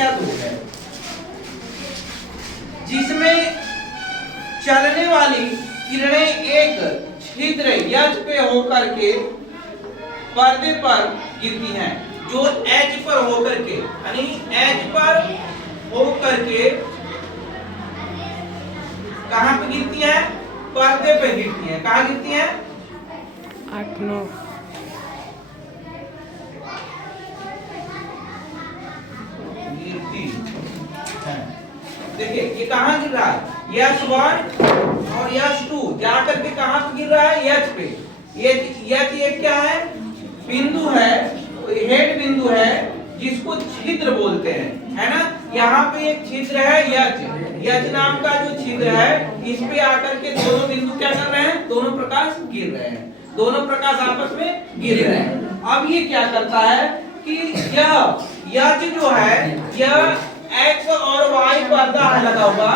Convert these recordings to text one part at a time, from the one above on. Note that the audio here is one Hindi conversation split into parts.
संख्या 2 है, जिसमें चलने वाली किरणें एक छिद्र यज पे होकर के पर्दे पर गिरती हैं। जो एज पर होकर के, यानी एज पर होकर के कहां पे गिरती हैं? पर्दे पे गिरती हैं। कहां गिरती हैं? 8-9 गिरती है। देखिए ये कहां गिर रहा है? H1 और H2 जाकर के कहां पे गिर रहा है? H पे। ये क्या है? बिंदु है, हेड बिंदु है, जिसको छिद्र बोलते हैं, है ना। यहाँ पे एक छिद्र है यज नाम का जो छिद्र है, इस पे आकर के दोनों बिंदु क्या कर रहे हैं? दोनों प्रकाश गिर रहे हैं, दोनों प्रकाश आपस में गिर रहे हैं। अब ये क्या करता है कि यज जो है, यह एक्स और वाई पर्दा लगा हुआ,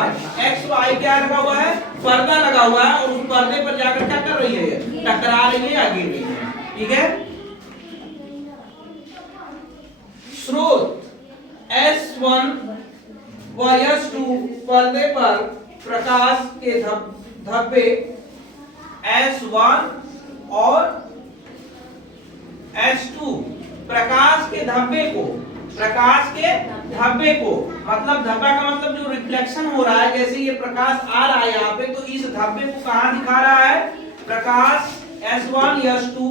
एक्स वाई क्या लगा हुआ है? पर्दा लगा हुआ है, और उस पर्दे पर जाकर क्या कर रही है? टकरा रही है या गिर रही है। ठीक है। स्रोत S1 व S2 पर्दे पर प्रकाश के धब्बे S1 और S2 प्रकाश के धब्बे को मतलब धब्बा का मतलब जो रिफ्लेक्शन हो रहा है, जैसे ये प्रकाश आ रहा है यहाँ पे, तो इस धब्बे को कहां दिखा रहा है? प्रकाश S1 S2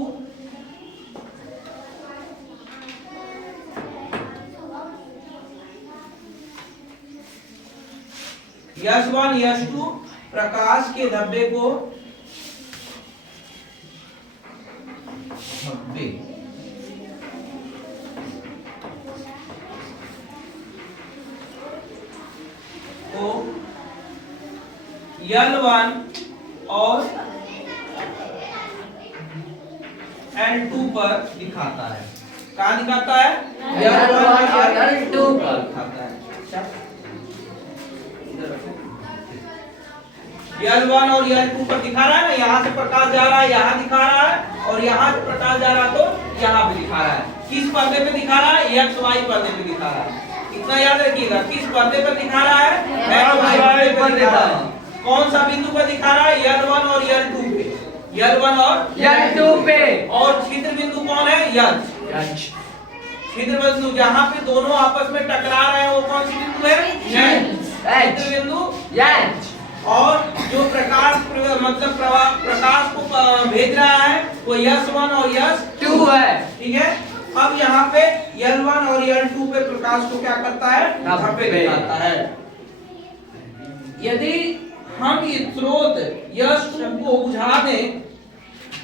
S1 S2 प्रकाश के धब्बे को L1 और L2 पर दिखाता है। कहां दिखाता है? L1 और L2 पर दिखाता है। L1 और L2 पर दिखा रहा है ना, यहाँ से प्रकाश जा रहा है, यहाँ दिखा रहा है, और यहाँ से प्रकाश जा रहा है तो यहाँ पे दिखा रहा है। किस पर्दे पे दिखा रहा है? एक्स वाई पर्दे पे दिखा रहा है। इतना याद रखिएगा, किस पर्दे पर दिखा रहा है? एक्स वाई पर्दे पर दिखा रहा है। कौन सा बिंदु पर दिखा रहा है? L1 और L2 पे, L1 और L2 पे। और छिद्र बिंदु कौन है? यज। छिद्र बिंदु जहाँ पे दोनों आपस में टकरा रहे हैं, वो कौन सी बिंदु है? छिद्र बिंदु यज। और जो प्रकाश मतलब प्रकाश को भेज रहा है, वो S1 और S2 है। ठीक है। अब यहाँ पे L1 और L2 पे प्रकाश को क्या करता है? धब्बे दिखाता है। यदि हम ये स्रोत S2 को बुझा दें,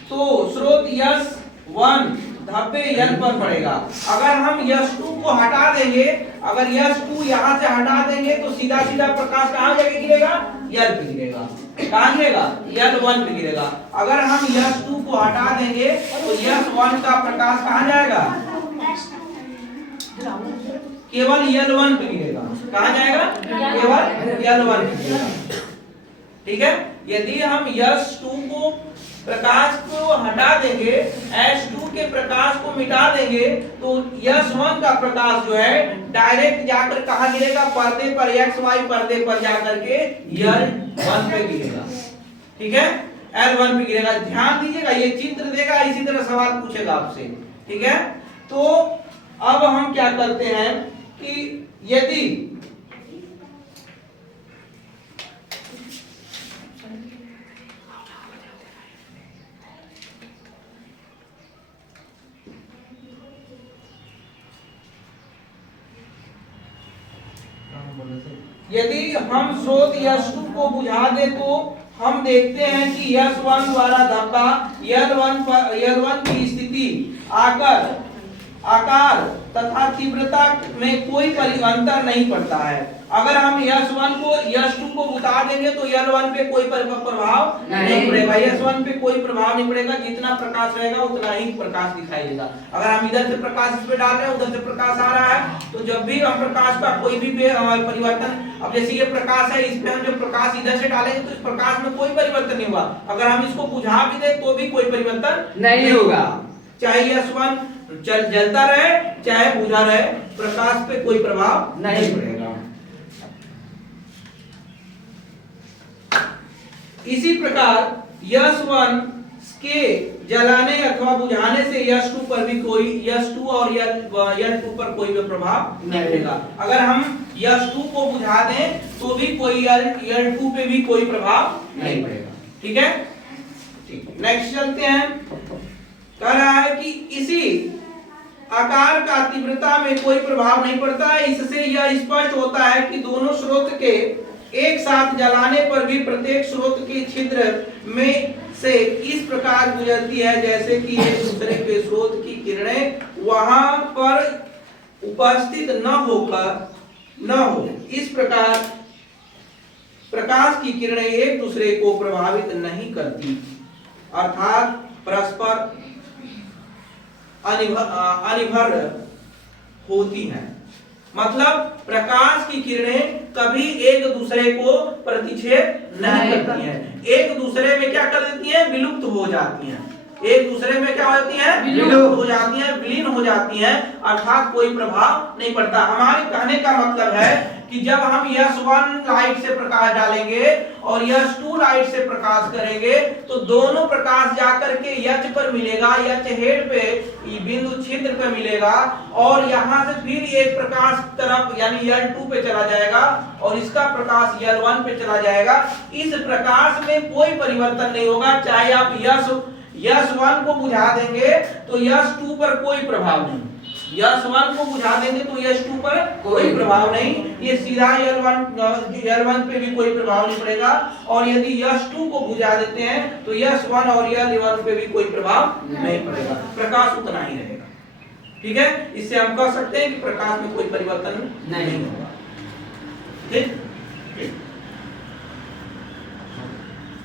तो स्रोत S1 धब्बे L पर पड़ेगा। अगर हम S2 को हटा देंगे, अगर S2 यहाँ से हटा देंगे, तो सीधा सीधा प्रकाश कहाँ जाके गिरेगा? L पे गिरेगा। कहाँ गिरेगा? L1 पे गिरेगा। अगर हम S2 को हटा देंगे, तो S1 का प्रकाश कहाँ जाएगा? केवल L1 पे गिरेगा। कहाँ जाएगा? केवल L1 पे गिरेगा। ठीक है। यदि हम S2 को प्रकाश को हटा देंगे, S2 के प्रकाश को मिटा देंगे, तो S1 का प्रकाश जो है डायरेक्ट जाकर कहां गिरेगा? पर्दे पर, XY पर्दे पर जाकर के L1 पे गिरेगा। ठीक है। L1 पे गिरेगा। ध्यान दीजिएगा, ये चित्र देगा, इसी तरह सवाल पूछेगा आपसे। ठीक है। तो अब हम क्या करते हैं कि यदि हम स्रोत S2 को बुझा दे, तो हम देखते हैं कि S1 द्वारा धब्बा L1 की स्थिति, आकार तथा तीव्रता में कोई परिवर्तन नहीं पड़ता है। अगर हम S1 को S2 को बुझा देंगे, तो L1 पे कोई प्रभाव नहीं पड़ेगा, S1 पे कोई प्रभाव नहीं पड़ेगा। जितना प्रकाश रहेगा उतना ही प्रकाश दिखाई देगा। अगर हम इधर से प्रकाश इस पे डाल रहे हैं, उधर से प्रकाश आ रहा है, तो जब भी हम प्रकाश का कोई भी परिवर्तन, अब जैसे ये प्रकाश है, इस पे हम जब प्रकाश इधर से डालेंगे, तो इस प्रकाश में कोई परिवर्तन नहीं होगा। अगर हम इसको बुझा भी दें, तो भी कोई परिवर्तन नहीं होगा। चाहे S1 जलता रहे चाहे बुझा रहे, प्रकाश पे कोई प्रभाव नहीं पड़ेगा। इसी प्रकार S1 के जलाने अथवा बुझाने से S2 पर भी कोई S2 और L2 पर कोई भी प्रभाव नहीं पड़ेगा। अगर हम S2 को बुझा दें तो भी कोई L2 पे भी कोई प्रभाव नहीं पड़ेगा। ठीक है, ठीक। नेक्स्ट चलते हैं। कह रहा है कि इसी आकार का तीव्रता में कोई प्रभाव नहीं पड़ता है। इससे यह स्पष्ट होता है कि दोनों स्रोत के एक साथ जलाने पर भी प्रत्येक स्रोत के छिद्र में से इस प्रकार गुजरती है जैसे कि एक दूसरे के स्रोत की किरणें वहां पर उपस्थित न हो। इस प्रकार प्रकाश की किरणें एक दूसरे को प्रभावित नहीं करती, अर्थात परस्पर अनिर्भर होती हैं। मतलब प्रकाश की किरणें कभी एक दूसरे को प्रतिच्छेद नहीं करती हैं, एक दूसरे में क्या कर देती हैं, विलुप्त हो जाती हैं। एक दूसरे में क्या हो जाती हैं, विलुप्त हो जाती हैं, विलीन हो जाती हैं, अर्थात कोई प्रभाव नहीं पड़ता। हमारे कहने का मतलब है कि जब हम S1 लाइट से प्रकाश डालेंगे और S2 लाइट से प्रकाश करेंगे तो दोनों प्रकाश जाकर के H पर मिलेगा, H हेड पे बिंदु छिद्र पे मिलेगा और यहाँ से फिर एक प्रकाश तरफ यानी L2 पे चला जाएगा और इसका प्रकाश L1 पे चला जाएगा। इस प्रकाश में कोई परिवर्तन नहीं होगा, चाहे आप S1 को बुझा देंगे तो S2 पर कोई प्रभाव नहीं, S1 को बुझा देंगे तो S2 पर कोई प्रभाव नहीं, ये सीधा L1 पे भी कोई प्रभाव नहीं पड़ेगा। और यदि S2 को बुझा देते हैं तो S1 और L1 पे भी कोई प्रभाव नहीं पड़ेगा, प्रकाश उतना ही रहेगा। ठीक है, इससे हम कह सकते हैं कि प्रकाश में कोई परिवर्तन नहीं होगा। ठीक।